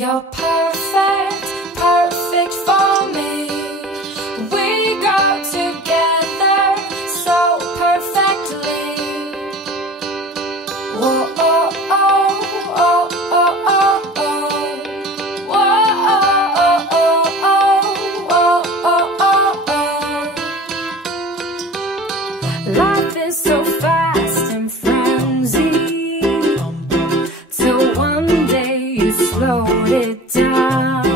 You're perfect, perfect for me. We go together so perfectly. Whoa, oh, oh, oh, oh, oh, oh. Whoa, oh, oh, oh, oh, oh, oh, oh. Life is so fast and frenzied, till one day you slowed it down.